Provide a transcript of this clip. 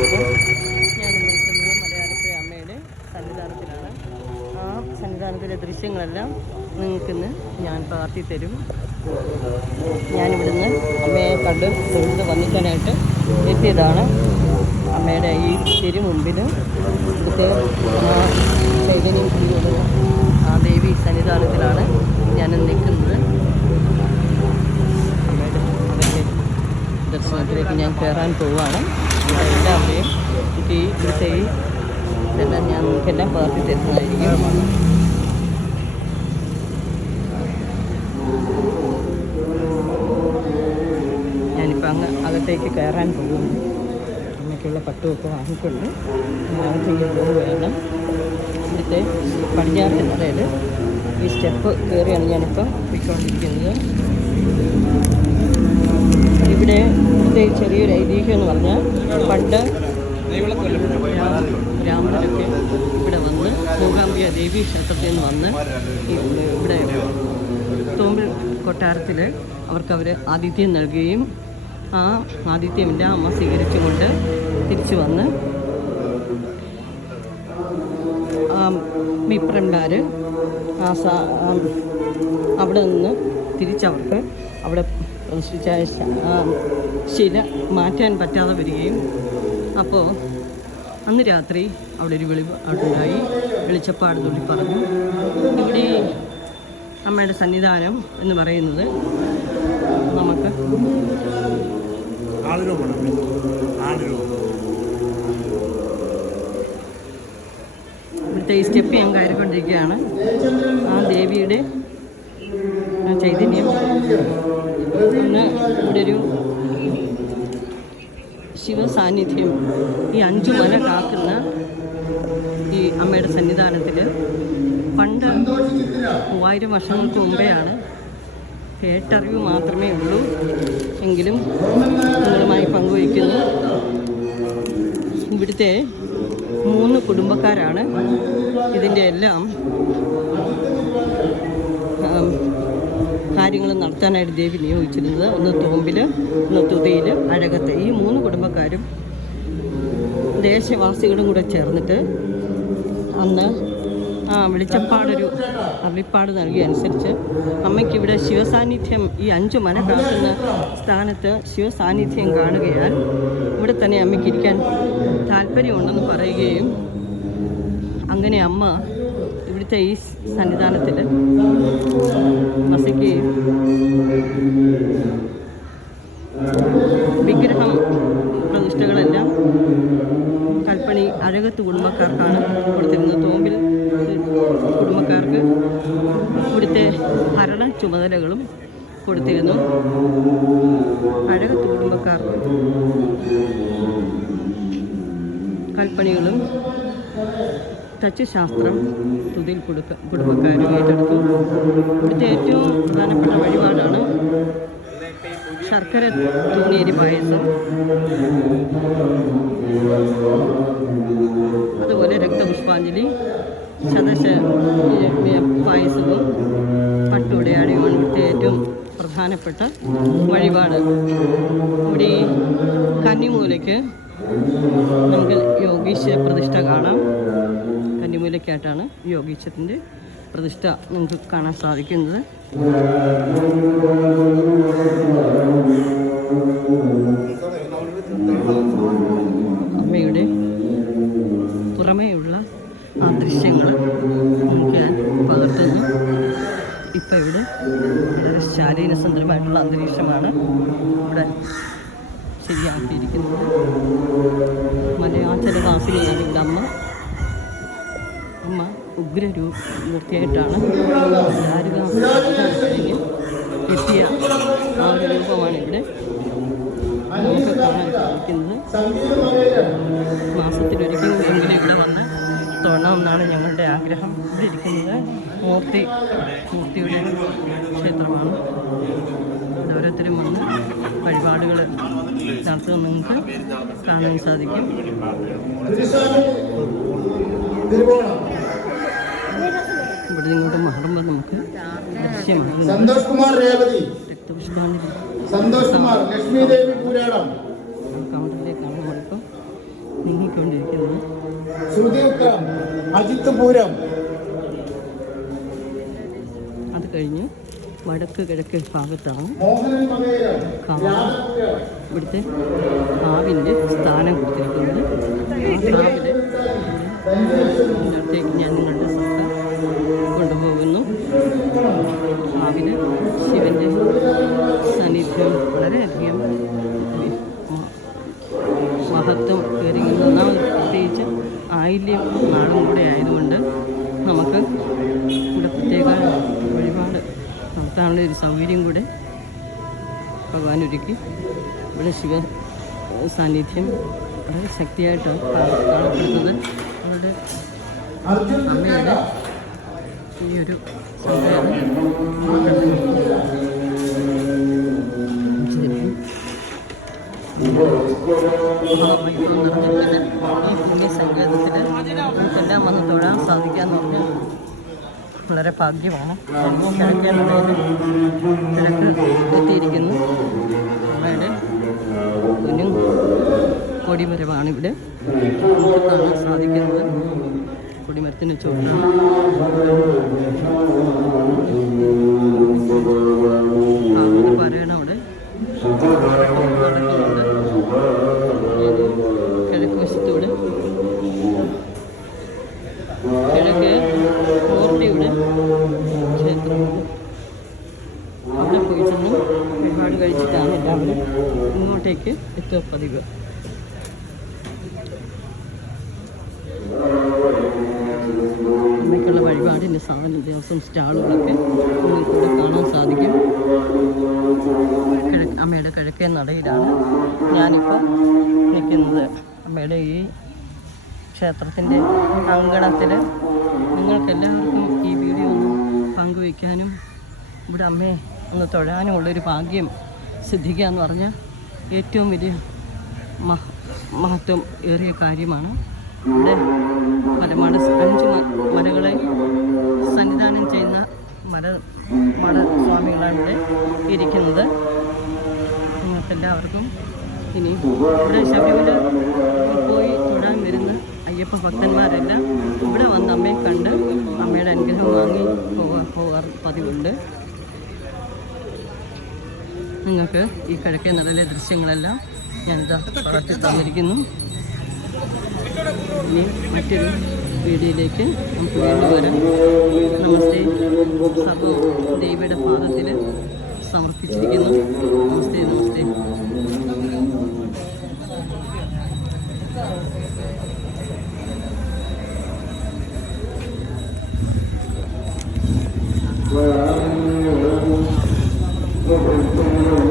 ഞാൻ നിൽക്കുന്നത് മലയാളപ്പുഴ അമ്മയുടെ സന്നിധാനത്തിലാണ്. ആ സന്നിധാനത്തിലെ ദൃശ്യങ്ങളെല്ലാം നിങ്ങൾക്കിന്ന് ഞാൻ പകർത്തി തരും. ഞാനിവിടുന്ന് അമ്മയെ കണ്ട് തൊഴുത് വന്നിക്കാനായിട്ട് എത്തിയതാണ്. അമ്മയുടെ ഈ തിരുമുമ്പിൽ ഇവിടുത്തെ ചൈതന്യം ചെയ്യുന്നത് ആ ദേവി സന്നിധാനത്തിലാണ് ഞാൻ നിൽക്കുന്നത്. അമ്മയുടെ ദർശനത്തിലേക്ക് ഞാൻ കയറാൻ പോവുകയാണ്. എല്ലാവരെയും ഇവിടുത്തെ ഇതെല്ലാം ഞാൻ നിങ്ങൾക്കെല്ലാം പകർത്തി തരുന്നതായിരിക്കും. ഞാനിപ്പോൾ അകത്തേക്ക് കയറാൻ പോകുന്നു. അമ്മയ്ക്കുള്ള പട്ടുമൊക്കെ വാങ്ങിക്കൊണ്ട് അകത്തേക്ക് പോവുകയാണ്. ഇവിടുത്തെ പടിഞ്ഞാറ് നടയിൽ ഈ സ്റ്റെപ്പ് കയറിയാണ് ഞാനിപ്പോൾ പോയിക്കൊണ്ടിരിക്കുന്നത്. ഇവിടുത്തെ ചെറിയൊരു ഐതിഹ്യം എന്ന് പറഞ്ഞാൽ പണ്ട് ബ്രാഹ്മണരൊക്കെ ഇവിടെ വന്ന് മൂകാംബിക ദേവീ ക്ഷേത്രത്തിൽ നിന്ന് വന്ന് ഇവിടെ തോമ്പിൽ കൊട്ടാരത്തിൽ അവർ ആതിഥ്യം നൽകുകയും ആ ആതിഥ്യമില്ല അമ്മ സ്വീകരിച്ചുകൊണ്ട് തിരിച്ചു വന്ന് വിപ്രന്മാർ അവിടെ നിന്ന് തിരിച്ചവർക്ക് അവിടെ പ്രതിഷ്ഠിച്ച ശില മാറ്റാൻ പറ്റാതെ വരികയും അപ്പോൾ അന്ന് രാത്രി അവിടെ ഒരു വെളിപാടുണ്ടായി. വെളിച്ചപ്പാട് തുള്ളി പറഞ്ഞു. ഇവിടെ അമ്മയുടെ സന്നിധാനം എന്ന് പറയുന്നത് നമുക്ക് ഇവിടുത്തെ ഈ സ്റ്റെപ്പ് ഞാൻ കയറിക്കൊണ്ടിരിക്കുകയാണ്. ആ ദേവിയുടെ ചൈതന്യം പിന്നെ ഇവിടെ ഒരു ശിവസാന്നിധ്യം ഈ 5 മല കാക്കുന്ന ഈ അമ്മയുടെ സന്നിധാനത്തിൽ പണ്ട് 3000 വർഷങ്ങൾക്ക് മുമ്പെയാണ്. കേട്ടറിവ് മാത്രമേ ഉള്ളൂ, എങ്കിലും നിങ്ങളുമായി പങ്കുവയ്ക്കുന്നു. ഇവിടുത്തെ 3 കുടുംബക്കാരാണ് ഇതിൻ്റെ എല്ലാം കാര്യങ്ങൾ നടത്താനായിട്ട് ദേവി നിയോഗിച്ചിരുന്നത്. ഒന്ന് തോമ്പിൽ, ഒന്ന് തുതയിൽ, അഴകത്ത്. ഈ 3 കുടുംബക്കാരും ദേശവാസികളും കൂടെ ചേർന്നിട്ട് അന്ന് വെളിച്ചപ്പാടൊരു അറിയിപ്പാട് നൽകിയ അനുസരിച്ച് അമ്മയ്ക്കിവിടെ ശിവസാന്നിധ്യം ഈ 5 മന കാക്കുന്ന സ്ഥാനത്ത് ശിവസാന്നിധ്യം കാണുകയാൽ ഇവിടെ തന്നെ അമ്മയ്ക്ക് ഇരിക്കാൻ താല്പര്യമുണ്ടെന്ന് പറയുകയും അങ്ങനെ അമ്മ ഇവിടുത്തെ ഈ സന്നിധാനത്തിൽ വസിക്കുകയും വിഗ്രഹം പ്രതിഷ്ഠകളെല്ലാം കൽപ്പണി അഴകത്ത് കുടുംബക്കാർക്കാണ് കൊടുത്തിരുന്നത്. തോമ്പിൽ കുടുംബക്കാർക്ക് ഇവിടുത്തെ ഭരണ ചുമതലകളും കൊടുത്തിരുന്നു. അഴകത്ത് കുടുംബക്കാർക്ക് കൽപ്പണികളും തച്ചുശാസ്ത്രം തുതിൽ കുടുംബക്കാരും ഏറ്റെടുത്തു. ഇവിടുത്തെ ഏറ്റവും പ്രധാനപ്പെട്ട വഴിപാടാണ് ശർക്കര തൂണേരി പായസം, അതുപോലെ രക്തപുഷ്പാഞ്ജലി, പായസവും പട്ടുടയാടിയുമാണ് ഇവിടുത്തെ ഏറ്റവും പ്രധാനപ്പെട്ട വഴിപാട്. ഇവിടെ ഈ കന്നിമൂലയ്ക്ക് നമുക്ക് യോഗീശ പ്രതിഷ്ഠ കാണാം. കന്നിമൂലയ്ക്കായിട്ടാണ് യോഗീശത്തിൻ്റെ പ്രതിഷ്ഠ നമുക്ക് കാണാൻ സാധിക്കുന്നത്. അമ്മയുടെ പുറമേയുള്ള ആ ദൃശ്യങ്ങൾ നമുക്ക് ഞാൻ പകർത്തുന്നു. ഇപ്പം ഇവിടെ വളരെ ശാലീനസുന്ദരമായിട്ടുള്ള അന്തരീക്ഷമാണ് ഇവിടെ ശരിയാക്കിയിരിക്കുന്നത്. മലയാളവാസിനിയാണ് ഇവിടെ അമ്മ ഉഗ്രരൂപമൂർത്തിയായിട്ടാണ് കഴിഞ്ഞ് എത്തിയ ആ ഒരു രൂപമാണ് ഇവിടെ നമുക്ക് കാണാൻ സാധിക്കുന്നത്. മാസത്തിലൊരിക്കലും ഇങ്ങനെ ഇവിടെ വന്ന് തൊഴണമെന്നാണ് ഞങ്ങളുടെ ആഗ്രഹം. ഇവിടെ ഇരിക്കുന്നത് മൂർത്തിയുടെ ക്ഷേത്രമാണ്. ഓരോരുത്തരും വന്ന് വഴിപാടുകൾ നടത്തുന്നത് നിങ്ങൾക്ക് കാണാൻ സാധിക്കും. ഇവിടെ നിങ്ങളുടെ മാറുമ്പോൾ നമുക്ക് ദൃശ്യമാണ്. സന്തോഷ് കുമാർ രേവതി, രക്തപുഷ്പാഞ്ജലി, സന്തോഷ് കുമാർ, ലക്ഷ്മി ദേവി പൂരാടം കൗണ്ടറിലേക്കാണ് നമ്മളിപ്പോൾ പോയിക്കൊണ്ടിരിക്കുന്നത്. അത് കഴിഞ്ഞ് വടക്ക് കിഴക്ക് ഭാഗത്താണ് ഇവിടുത്തെ കാവിൻ്റെ സ്ഥാനം കൊടുത്തിരിക്കുന്നത്. ആ കാവിലെ ഇന്നത്തേക്ക് ഞാൻ നിങ്ങളുടെ ശ്രദ്ധ കൊണ്ടുപോകുന്നു. കാവില് ശിവൻ്റെ സാന്നിധ്യം വളരെയധികം മഹത്വം കയറിയുന്ന ഒന്നാമത് പ്രത്യേകിച്ച് ആയില്യം നാളും കൂടെ ആയതുകൊണ്ട് നമുക്ക് ഇവിടെ പ്രത്യേക വഴിപാട് നടത്താനുള്ള ഒരു സൗകര്യം കൂടെ ഭഗവാൻ ഒരുക്കി. ഇവിടെ ശിവ സാന്നിധ്യം വളരെ ശക്തിയായിട്ട് കാണപ്പെടുന്നത് അവരുടെ അമ്മയുടെ ഈ ഒരു പുണ്യസങ്കേതത്തിൽ നമുക്കെല്ലാം വന്ന് തൊഴാൻ സാധിക്കാന്ന് പറഞ്ഞാൽ വളരെ ഭാഗ്യമാണ്. കിഴക്കേണ്ടതിന് കിഴക്ക് എത്തിയിരിക്കുന്നു. അമ്മയുടെ കുഞ്ഞും കൊടിമരമാണ് ഇവിടെ നമുക്ക് കാണാൻ സാധിക്കുന്നത്. കൊടിമരത്തിന് ചുവട്ടാണ് പറയണം അവിടെ നടക്കുന്നുണ്ട്. കിഴക്ക് വശത്തൂടെ കിഴക്ക് കോർട്ടിയുടെ ക്ഷേത്രമുണ്ട്. അവിടെ പോയിട്ടൊന്നും വഴിപാട് കഴിച്ചിട്ടാണ് എല്ലാവരും ഇങ്ങോട്ടേക്ക് എത്തുക പതിവ്. അമ്മയ്ക്കുള്ള വഴിപാടിൻ്റെ സാധനം ദിവസം സ്റ്റാളുകളൊക്കെ നിങ്ങൾക്കിവിടെ കാണാൻ സാധിക്കും. അമ്മയുടെ കിഴക്കേ നടയിലാണ് ഞാനിപ്പോൾ നിൽക്കുന്നത്. അമ്മയുടെ ഈ ക്ഷേത്രത്തിൻ്റെ അങ്കണത്തിൽ നിങ്ങൾക്കെല്ലാവർക്കും ഈ വീഡിയോ ഒന്ന് പങ്കുവയ്ക്കാനും ഇവിടെ അമ്മയെ ഒന്ന് തൊഴാനുമുള്ളൊരു ഭാഗ്യം സിദ്ധിക്കുക എന്ന് പറഞ്ഞാൽ ഏറ്റവും വലിയ മഹത്വം ഏറിയ കാര്യമാണ്. ഇവിടെ മലമാട് 5 മലകളെ സന്നിധാനം ചെയ്യുന്ന മഠ സ്വാമികളാണ് ഇവിടെ ഇരിക്കുന്നത്. നിങ്ങൾക്കെല്ലാവർക്കും ഇനി ഇവിടെ ശബരിമല പോയി തൊഴാൻ വരുന്ന അയ്യപ്പ ഭക്തന്മാരെല്ലാം ഇവിടെ വന്ന് അമ്മയെ കണ്ട് അമ്മയുടെ അനുഗ്രഹം വാങ്ങി പോകാൻ പതിവുണ്ട്. നിങ്ങൾക്ക് ഈ കിഴക്കേ നടയിലെ ദൃശ്യങ്ങളെല്ലാം ഞാനിതാ പകർത്തി തന്നിരിക്കുന്നു. ഇനി മറ്റൊരു വീഡിയോയിലേക്ക് നമുക്ക് വീണ്ടും വരാം. നമസ്തേ. സർവ്വ ദേവിയുടെ പാദത്തിൽ സമർപ്പിച്ചിരിക്കുന്നു. നമസ്തേ നമസ്തേ. Well,